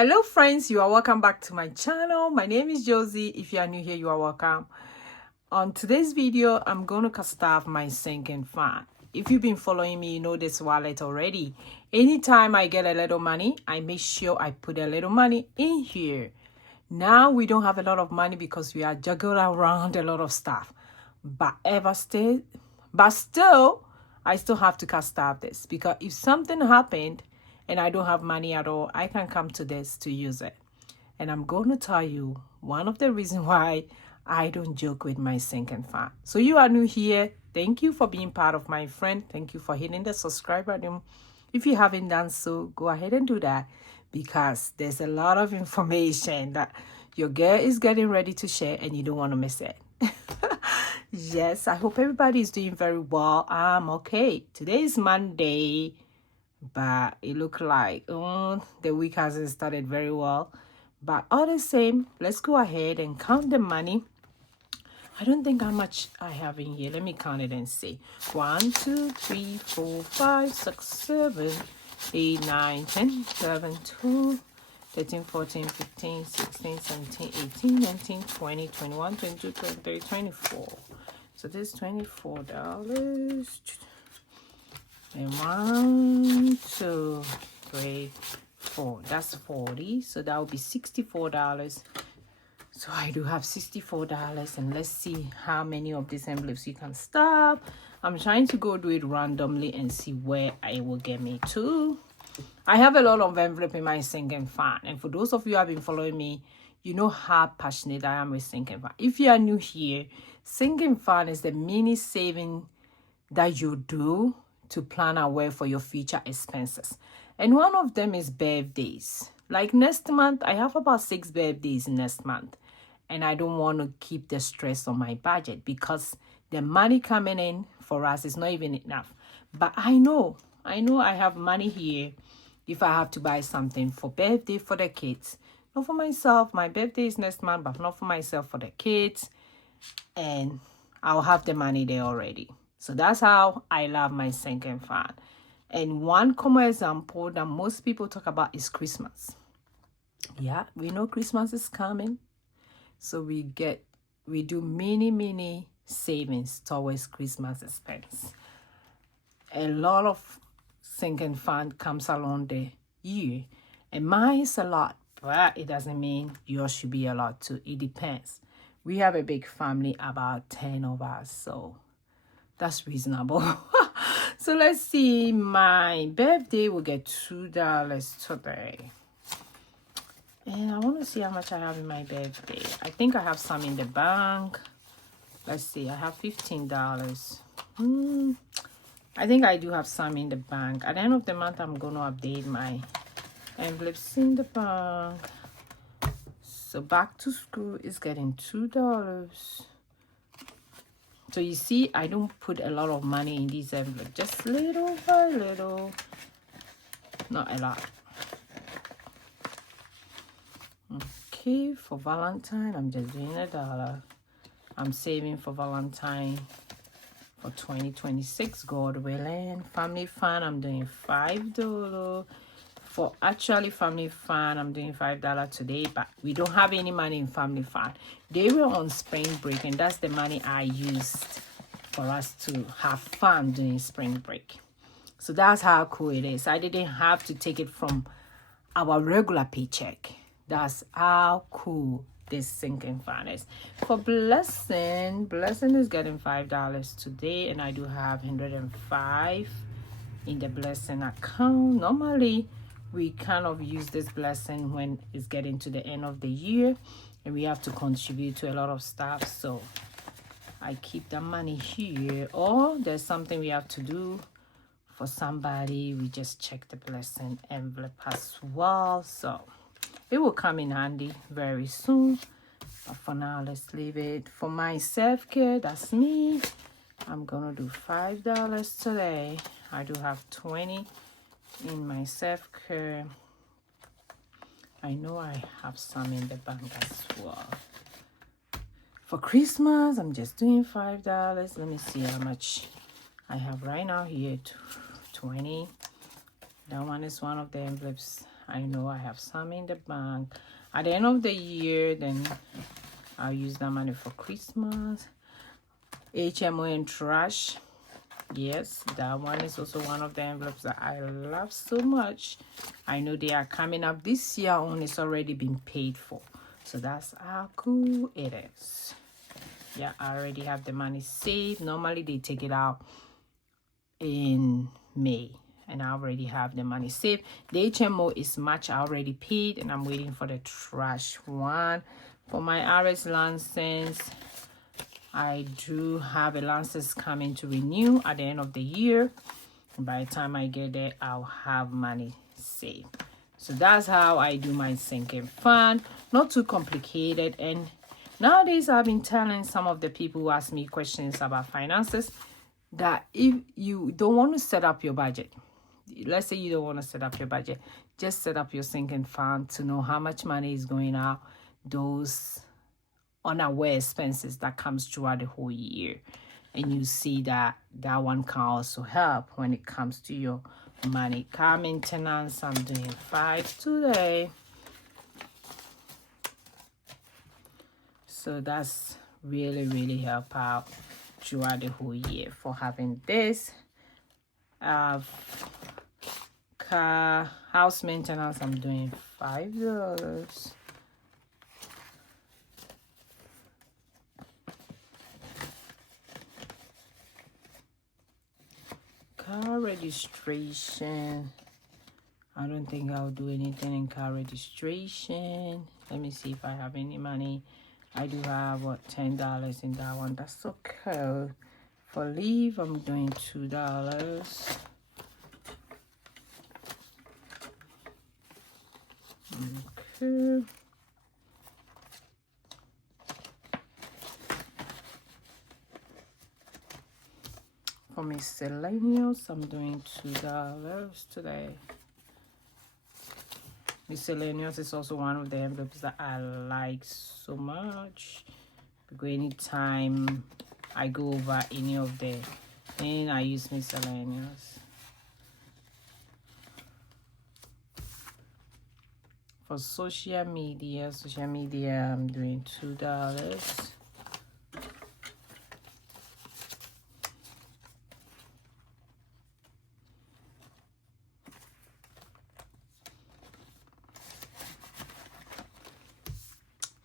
Hello friends, you are welcome back to my channel. My name is Josie. If you are new here, you are welcome. On today's video, I'm going to cast off my sinking fan. If you've been following me, you know this wallet already. Anytime I get a little money, I make sure I put a little money in here. Now we don't have a lot of money because we are juggling around a lot of stuff. But still, I still have to cast off this because if something happened and I don't have money at all, I can come to this to use it. And I'm going to tell you one of the reasons why I don't joke with my sinking fan. So you are new here. Thank you for being part of my friend. Thank you for hitting the subscribe button. If you haven't done so, go ahead and do that because there's a lot of information that your girl is getting ready to share and you don't want to miss it. Yes, I hope everybody is doing very well. I'm okay. Today is Monday, but it looked like the week hasn't started very well. But all the same, let's go ahead and count the money. I don't think how much I have in here. Let me count it and see. 1, 2, 3, 4, 5, 6, 7, 8, 9, 10, 11, 12, 13, 14, 15, 16, 17, 18, 19, 20, 21, 22, 23, 24. So this is $24. And 1, 2, 3, 4. That's 40. So that would be $64. So I do have $64. And let's see how many of these envelopes you can stop. I'm trying to go do it randomly and see where I will get me to. I have a lot of envelope in my sinking fan. And for those of you who have been following me, you know how passionate I am with sinking fan. If you are new here, sinking fan is the mini saving that you do to plan away for your future expenses. And one of them is birthdays. Like next month, I have about 6 birthdays next month. And I don't want to keep the stress on my budget because the money coming in for us is not even enough. But I know I have money here if I have to buy something for birthday for the kids. Not for myself. My birthday is next month, but not for myself, for the kids. And I'll have the money there already. So that's how I love my sinking fan. And one common example that most people talk about is Christmas. Yeah, we know Christmas is coming. So we do many savings towards Christmas expense. A lot of sinking fund comes along the year. And mine is a lot, but it doesn't mean yours should be a lot too. It depends. We have a big family, about 10 of us, so that's reasonable. So let's see, my birthday will get $2 today. And I want to see how much I have in my birthday. I think I have some in the bank. Let's see, I have $15. I think I do have some in the bank. At the end of the month, I'm going to update my envelopes in the bank. So back to school is getting $2. So you see, I don't put a lot of money in these envelopes. Just little by little. Not a lot. Okay, for Valentine, I'm just doing $1. I'm saving for Valentine for 2026, God willing. Family fun, I'm doing $5. For actually family fun, I'm doing $5 today, but we don't have any money in family fun. They were on spring break, and that's the money I used for us to have fun during spring break. So that's how cool it is. I didn't have to take it from our regular paycheck. That's how cool this sinking fund is. For Blessing is getting $5 today, and I do have 105 in the Blessing account. Normally we kind of use this Blessing when it's getting to the end of the year and we have to contribute to a lot of stuff, so I keep the money here. Or there's something we have to do for somebody, we just check the Blessing envelope as well. So it will come in handy very soon. But for now, let's leave it. For my self-care, that's me. I'm gonna do $5 today. I do have 20 in my self-care. I know I have some in the bank as well. For Christmas, I'm just doing $5. Let me see how much I have right now here. 20. That one is one of the envelopes I know I have some in the bank. At the end of the year, then I'll use that money for Christmas. HMO and trash. Yes, that one is also one of the envelopes that I love so much. I know they are coming up this year on. It's already been paid for. So that's how cool it is. Yeah, I already have the money saved. Normally they take it out in May. And I already have the money saved. The HMO is much. I already paid. And I'm waiting for the trash one. For my RS license, I do have a license coming to renew at the end of the year. By the time I get there, I'll have money saved. So that's how I do my sinking fund. Not too complicated. And nowadays, I've been telling some of the people who ask me questions about finances that if you don't want to set up your budget, let's say you don't want to set up your budget, just set up your sinking fund to know how much money is going out, those unaware expenses that comes throughout the whole year. And you see that that one can also help when it comes to your money. Car maintenance, I'm doing 5 today. So that's really help out throughout the whole year for having this. Car house maintenance, I'm doing $5. Car registration, I don't think I'll do anything in car registration. Let me see if I have any money. I do have what, $10 in that one. That's okay. For leave, I'm doing $2. Okay. For miscellaneous, I'm doing $2 today. Miscellaneous is also one of the envelopes that I like so much, because anytime I go over any of the things, I use miscellaneous. For social media, I'm doing $2.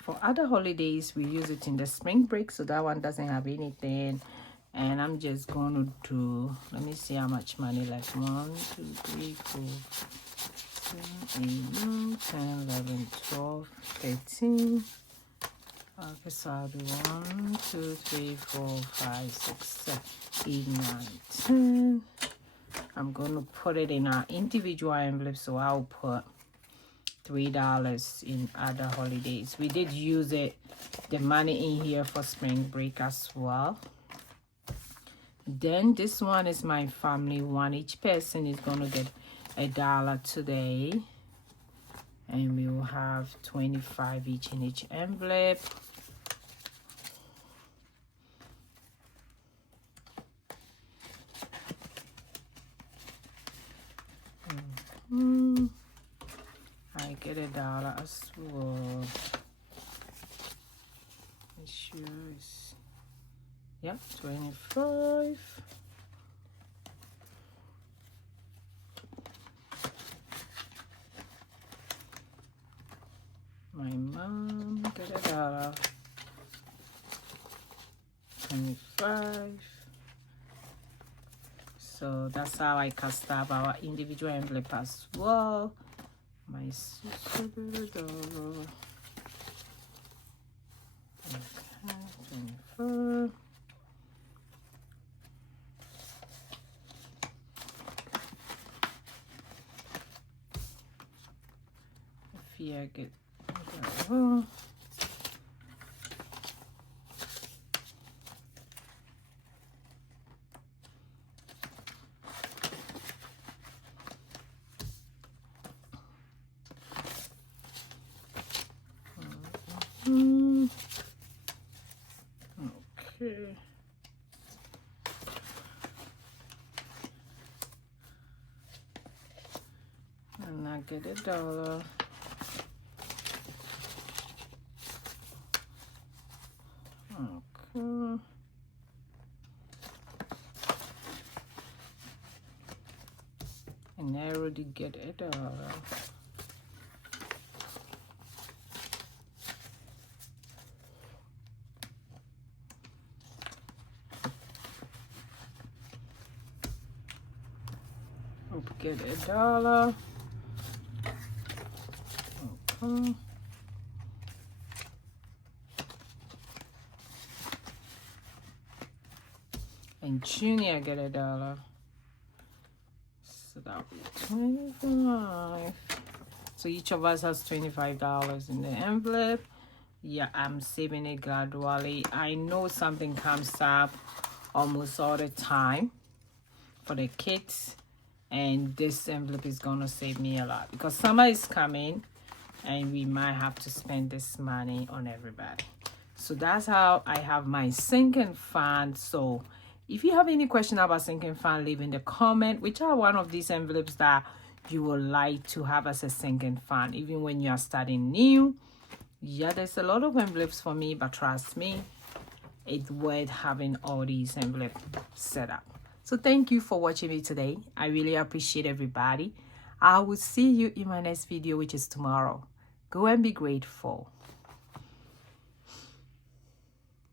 For other holidays, we use it in the spring break, so that one doesn't have anything. And I'm just going to do, let me see how much money left. 1, 2, 3, 4, 7, 8, 9, 10, 11, 12, 13. Okay, so I'll do 1, 2, 3, 4, 5, 6, 7, 8, 9, 10. I'm going to put it in our individual envelope, so I'll put $3 in other holidays. We did use it, the money in here, for spring break as well. Then this one is my family one. Each person is going to get $1 today, and we will have 25 each in each envelope. I get $1 as well. Issues. Yeah, 25. My mom get $1. 25. So that's how I cast up our individual envelope as well. My sister got $1. Okay, 24. If I get $1. Okay. And I get $1. Okay. And I already get $1. Get $1. Okay. And Junior get $1. So that'll be 25. So each of us has $25 in the envelope. Yeah, I'm saving it gradually. I know something comes up almost all the time for the kids, and this envelope is gonna save me a lot because summer is coming and we might have to spend this money on everybody. So that's how I have my sinking fund. So if you have any question about sinking fund, leave in the comment which are one of these envelopes that you would like to have as a sinking fund, even when you are starting new. Yeah, there's a lot of envelopes for me, but trust me, it's worth having all these envelopes set up. So thank you for watching me today. I really appreciate everybody. I will see you in my next video, which is tomorrow. Go and be grateful.